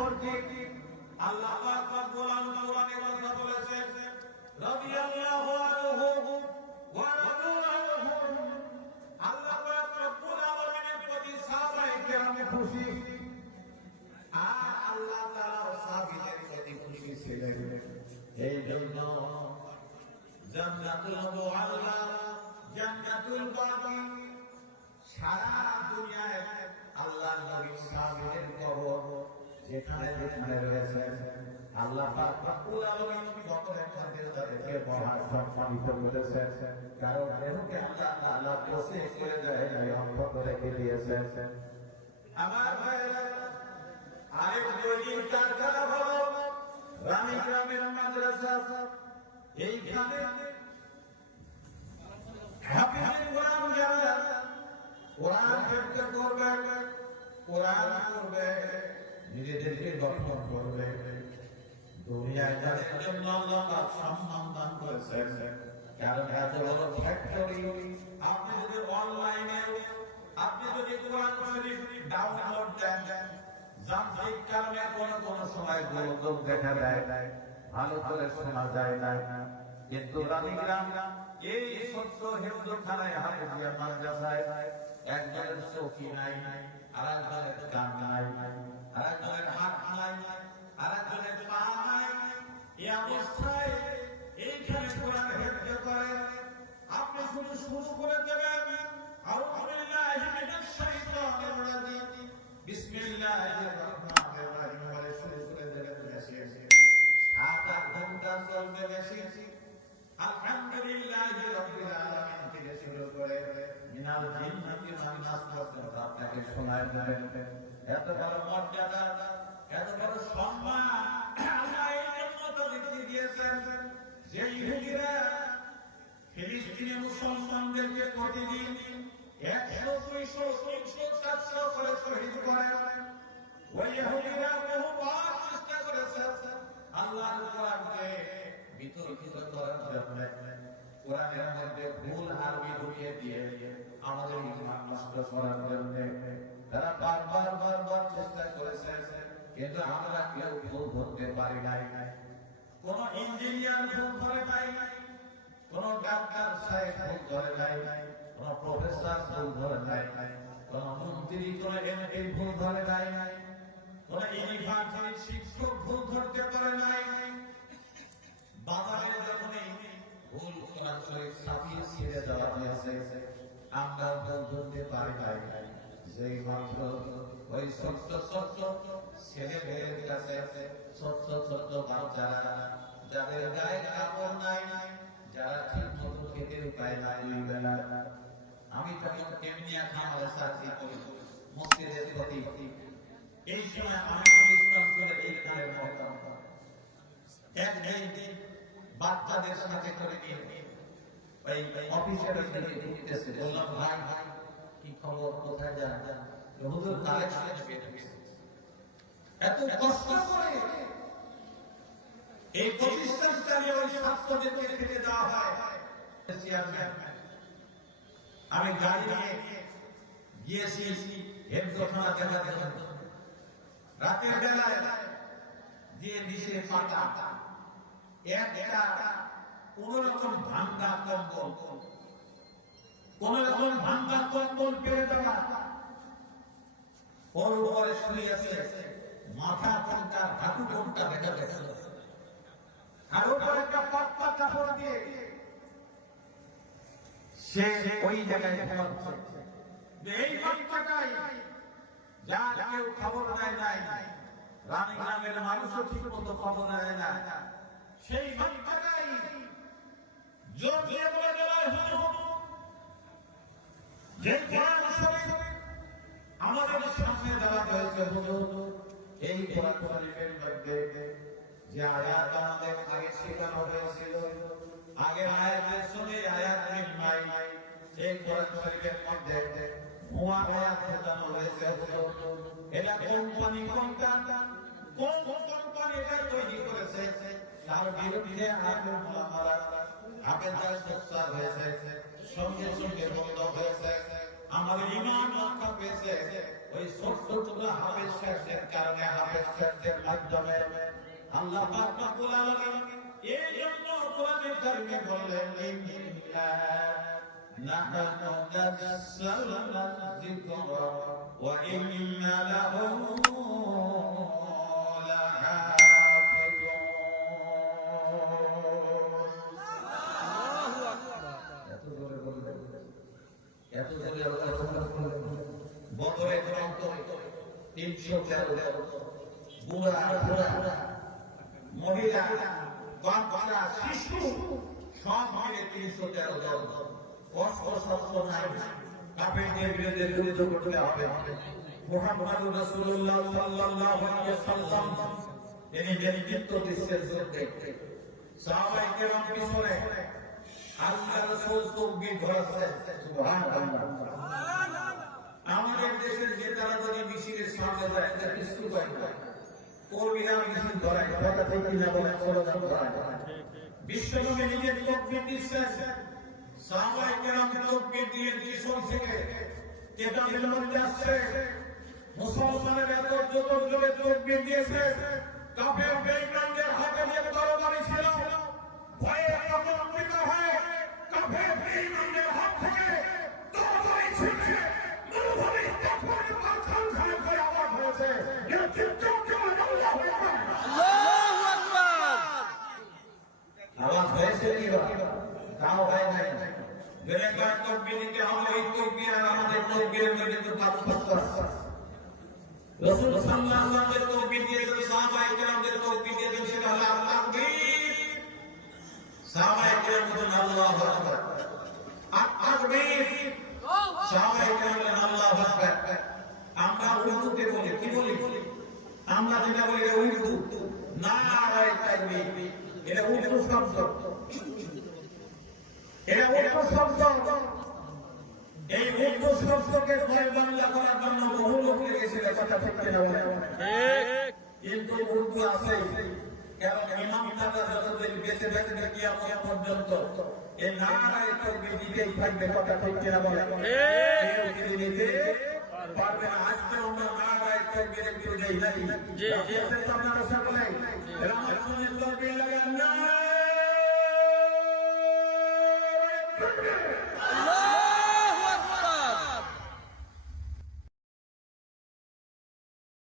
সঠিক। আল্লাহ পাক রব্বুল আলামিন কোরআনে কথা বলেছেন, রাদিয়াল্লাহু আনহু ওয়া রাদু আনহু। আল্লাহ পাক রব্বুল আলামিনের প্রতি সাহাবায়ে কেরাম খুশি, আর আল্লাহ তাআলা সাহাবীদের প্রতি খুশি ছিলেন। এই জন্য জান্নাতুল মুআল্লা, জান্নাতুল বাকি, সারা দুনিয়ায় আল্লাহর নবী সাহাবীদের কবর যেখানে যেখানে রয়েছে, আল্লাহ পাক রব্বুল আলামিন কবরের মধ্যে তাদেরকে মহা সম্মানিত করেছেন। কারণ যেহেতু আল্লাহ তাআলা প্রসেস করে দেয়, অক্ষত রেখে দিয়েছেন। আমার ভাইরা, আরেক দৈনিক কারখানা হলো রানীগ্রামের মাদ্রাসা। এইখানে হাফিজুল কোরআন যারা কোরআন হিফজ করবে, কোরআন পড়বে, নিজেদেরকে গঠন করবে, দুনিয়ায় তাদের জন্য আল্লাহ পাক সম্মান দান করেছেন। কারণ এত বড় ফ্যাক্টরি, আপনি যদি অনলাইনে আপনি যদি কোরআন শরীফ ডাউনলোড দেন, যান্ত্রিক কারণে কোন সময় গোলযোগ দেখা দেয়, ভালো করে শোনা যায় না। কিন্তু রানীগ্রাম এই ছোট্ট হেফজখানায় হাফিজিয়া মাদ্রাসায় একজনের চৌকি নাই, আরেকজনের কান নাই, আরেকজনের হাত নাই, আরেকজনের পা নাই। এই অবস্থায় এইখানে কোরআন হেফজ করে, আপনি শুধু শুরু করে দেবেন, আউযু বিল্লাহি মিনাশ শাইতানির রাজিম, বিসমিল্লাহির রহমানির রহিম বলে শুরু করে দেবেন। বেশি 7-8 ঘন্টা চলবে বেশি। আলহামদুলিল্লাহি রাব্বিল আলামিন থেকে শুরু করে মিনাল জিন্নাতি ওয়ান নাস পর্যন্ত আপনাকে শোনায় দেবেন। এত বড় মর্যাদা, এত বড় সম্মান আল্লাহ এই জন্য তাদেরকে দিয়েছেন যে ইহুদিরা ফিলিস্তিনি মুসলমানদেরকে প্রতিদিন 100, 200, 300, 400 করে শহীদ করে। ওই ইহুদিরা বহুবার চেষ্টা করেছে আল্লাহর কোরআনকে বিতর্কিত করার জন্য, কোরআনের মধ্যে ভুল আরবি ঢুকিয়ে দিয়ে আমাদের ঈমান নষ্ট করার জন্য তারা বারবার চেষ্টা করেছে। কিন্তু আমরা কেউ ভুল ধরতে পারি নাই। কোন ইঞ্জিনিয়ার ভুল ধরে নাই, কোন ডাক্তার সাহেব ভুল ধরে নাই, কোন প্রফেসর ভুল ধরে নাই, কোন মন্ত্রী কোন এমপি ভুল ধরে নাই, কোন ইউনিভার্সিটির শিক্ষক ভুল ধরতে পারে নাই। বাবারে যখন ভুল কোরআন শরীফ ছাপিয়ে ছেড়ে দেওয়া হয়েছে, আমরা ভুল ধরতে পারি নাই। যেই মাত্র ওই ছোট্ট ছেলে মেয়েদের কাছে, ছোট্ট বাচ্চারা যাদের গায়ে কাপড় নাই, যারা ঠিক মতো খেতে পায় না দুই বেলা, আমি তখন কেমনিয়া খামারে চাকরি করি মসজিদের প্রতি। এই সময় আমি ইসলাম করে এই কালের মতো একদিন বাচ্চাদের সাথে করে নিয়ে ওই অফিসের দিকে ঢুকতেছে। বললাম, ভাই কি খবর, কোথায় যান? হুজুর কালেকশনে বের হয়েছে। এত কষ্ট করে এই প্রতিষ্ঠানটাকে ওই ছাত্রদেরকে খেতে দেওয়া হয়। আমি গাড়ি নিয়ে গিয়েছি হেফজখানা দেখার জন্য। রাতের বেলায় দিয়ে দিছে পাতা, একটা কোনরকম ভাঙ্গা কম্বল পেয়ে দেওয়া, ওর উপরে শুয়ে আছে, মাথা কোনটা হাঁটু কোনটা দেখা যাচ্ছে, আর ওপর একটা পাতলা কাপড় দিয়ে সে ওই জায়গায় ঘুমাচ্ছে। এই বাচ্চাটাই যা কেউ খবর নেয় নাই, রানীগ্রামের মানুষও ঠিক মতো খবর নেয় না। সেই বাচ্চাটাই জোর দিয়ে বলে দেয়, হুজুর যে কোরআন শরীফ আমাদের সামনে দেওয়া হয়েছে, হুজুর এই কোরআন শরীফের মধ্যে যে আয়াত আমাদের আগে শেখানো হয়েছিল, আগের আয়াতের সঙ্গে আয়াত মিল নাই। এই কোরআন শরীফের মধ্যে ভুয়া আয়াত ঢোকানো হয়েছে। এটা কোম্পানি কোনটা, কোন কোম্পানি এটা তৈরি করেছে, তার বিরুদ্ধে আলেম ওলামারা আবেদন সোচ্চার হয়েছে, সঙ্গে সঙ্গে বন্ধ হয়েছে। আমাদের ঈমান রক্ষা পেয়েছে ওই ছোট্ট হাফেজ সাহেবের কারণে, হাফেজ সাহেবের মাধ্যমে। আল্লাহ পাক রব্বুল আলামিন এই জন্য কোরআনে কারিমে বললেন, ইন্না নাহনু নাযালনা যিকরা ওয়া ইন্না লাহু লাহাফিজুন। এত জোরে বদরের রক্ত 313 বুড়া মহিলা বাচ্চা শিশু সব মিলে 313 জন। অস্ত্র শস্ত্র নাই, কাফেরদের বিরুদ্ধে যুদ্ধ করতে হবে। মুহাম্মদুর রাসূলুল্লাহ সাল্লাল্লাহু আলাইহি ওয়াসাল্লাম তিনি নেতৃত্ব দিচ্ছেন যুদ্ধে। সাহাবায়ে কেরাম পিছনে, আল্লাহ রাসূল তাকবীর ধরাচ্ছেন, সুবহানাল্লাহ। আমাদের দেশের নেতারা যদি মিছিলের সামনে যায়, এটা কিছু পায় না, কর্মীরা মিছিল ধরায়, কথা ঠিক না বলে স্লোগান ধরায়। বিশ্বনবী নিজের তাকবীর দিচ্ছেন, সাহাবায়ে কেরাম তাকবীর দিয়ে পিছন থেকে কেতাবের মধ্যে আসছে, মুসলমানের এত যত জোরে তাকবীর দিয়েছে, কাফের বেঈমানদের হাতে যে তরবারি ছিল, ভয়ে আতঙ্কিত হয়ে কাফের বেঈমানদের হাত থেকে তরবারি ছিঁড়ে মরুভূমির তখন মাথান খানে করে আওয়াজ হয়েছে, আল্লাহু আকবার। আওয়াজ হয়েছে কি তাও হয় নাই। বেরেকার তাকবীর দিতে হবে, এই তাকবীর আর আমাদের তাকবীরের মধ্যে তো পার্থক্য আছে। রাসূল সাল্লাল্লাহু আলাইহি ওয়াসাল্লাম তাকবীর দিয়েছেন, সাহাবায়ে কেরামদের তাকবীর দিয়েছেন, সেটা হলো তাকবীর। সাহাবায়ে কেরাম বলেন আল্লাহু আকবার, তাকবীর। সাহাবায়ে কেরাম বলেন আল্লাহু আকবার। আমরা উর্দুতে বলি, কি বলি? আমরা যেটা বলি উর্দু, নারায়ে তাকবীর, এটা উর্দু শব্দ, এটা উর্দু শব্দ। এই উর্দু শব্দকে বাংলা করার জন্য বহু লোক লেগেছিল, কথা ঠিক কিনা বলেন? কিন্তু উর্দু আছে, কারণ ইমাম সাহেব যতদিন বেঁচে থাকবে কিয়ামত পর্যন্ত এই নারায়ে তাকবীর দিতেই থাকবে, কথা ঠিক কিনা বলেন? কেউ কিছু দিতে পারবে না। আজকে আমরা নারায়ে তাকবীর একটু দেই নাকি? আপনারা সকলে রামাতুল্লাহ তাকবীর লাগান, নারায়ে তাকবীর, আল্লাহু